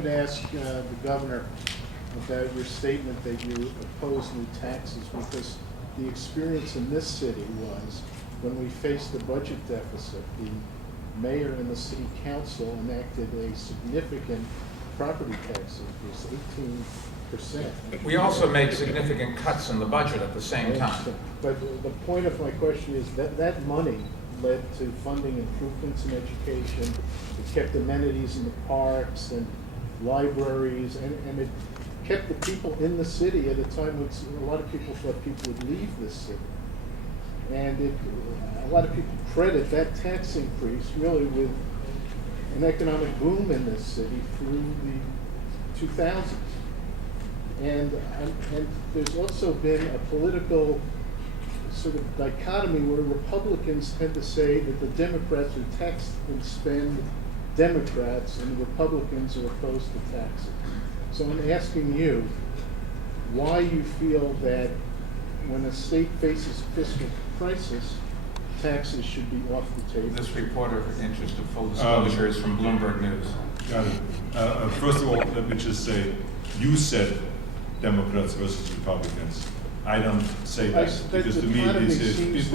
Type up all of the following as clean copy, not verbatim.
wanted to ask the governor about your statement that you oppose new taxes, because the experience in this city was when we faced the budget deficit, the mayor and the city council enacted a significant property tax increase, 18%. We also made significant cuts in the budget at the same time. But the point of my question is that that money led to funding improvements in education. It kept amenities in the parks and libraries, and it kept the people in the city at a time when a lot of people thought people would leave this city. And a lot of people credit that tax increase really with an economic boom in this city through the 2000s. And there's also been a political sort of dichotomy where Republicans tend to say that the Democrats are tax and spend Democrats and Republicans are opposed to taxes. So I'm asking you why you feel that when a state faces fiscal crisis, taxes should be off the table. This report, in interest of full disclosure, is from Bloomberg News. Got it. First of all, let me just say, you said Democrats versus Republicans. I don't say that because to me this is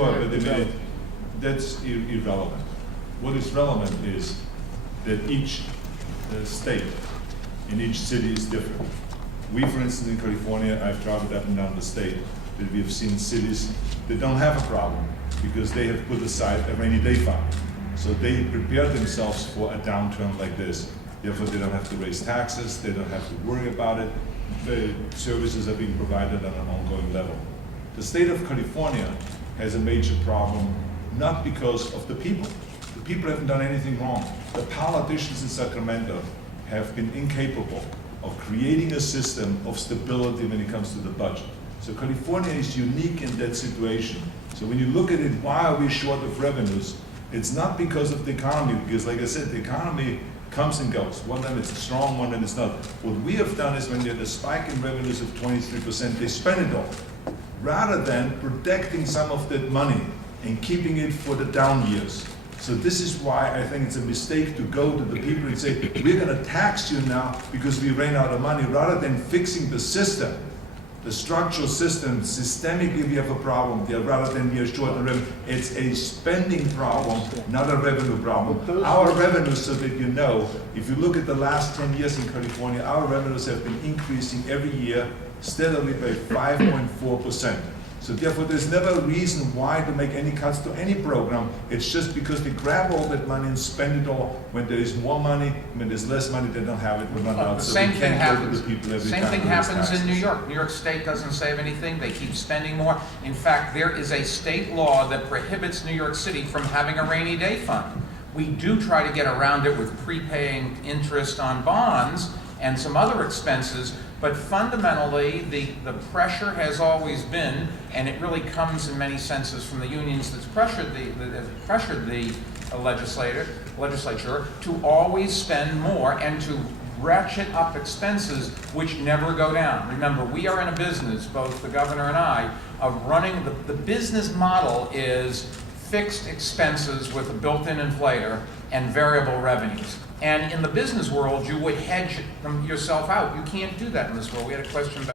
that's irrelevant. What is relevant is that each state in each city is different. We, for instance, in California, I've traveled up and down the state, that we have seen cities that don't have a problem because they have put aside a rainy day fund. So they prepare themselves for a downturn like this. Therefore, they don't have to raise taxes, they don't have to worry about it. The services are being provided on an ongoing level. The state of California has a major problem, not because of the people. The people haven't done anything wrong. The politicians in Sacramento have been incapable of creating a system of stability when it comes to the budget. So California is unique in that situation. So when you look at it, why are we short of revenues? It's not because of the economy, because like I said, the economy comes and goes. One time it's strong, one time it's not. What we have done is when you had a spike in revenues of 23%, they spend it all. Rather than protecting some of that money and keeping it for the down years. So this is why I think it's a mistake to go to the people and say, we're going to tax you now because we ran out of money, rather than fixing the system, the structural system. Systemically, we have a problem there, rather than we are short of revenue. It's a spending problem, not a revenue problem. Our revenues, so that you know, if you look at the last 10 years in California, our revenues have been increasing every year steadily by 5.4%. So therefore, there's never a reason why to make any cuts to any program. It's just because they grab all that money and spend it all. When there is more money, when there's less money, they don't have it. We're not out. The so same we thing can't happens. go to the people every Same time thing to raise happens in taxes. New York. New York State doesn't save anything. They keep spending more. In fact, there is a state law that prohibits New York City from having a rainy day fund. We do try to get around it with prepaying interest on bonds and some other expenses, but fundamentally the pressure has always been, and it really comes in many senses from the unions that's pressured the legislature to always spend more and to ratchet up expenses which never go down. Remember, we are in a business, both the governor and I, of running, the business model is fixed expenses with a built-in inflator and variable revenues. And in the business world, you would hedge them yourself out. You can't do that in this world. We had a question about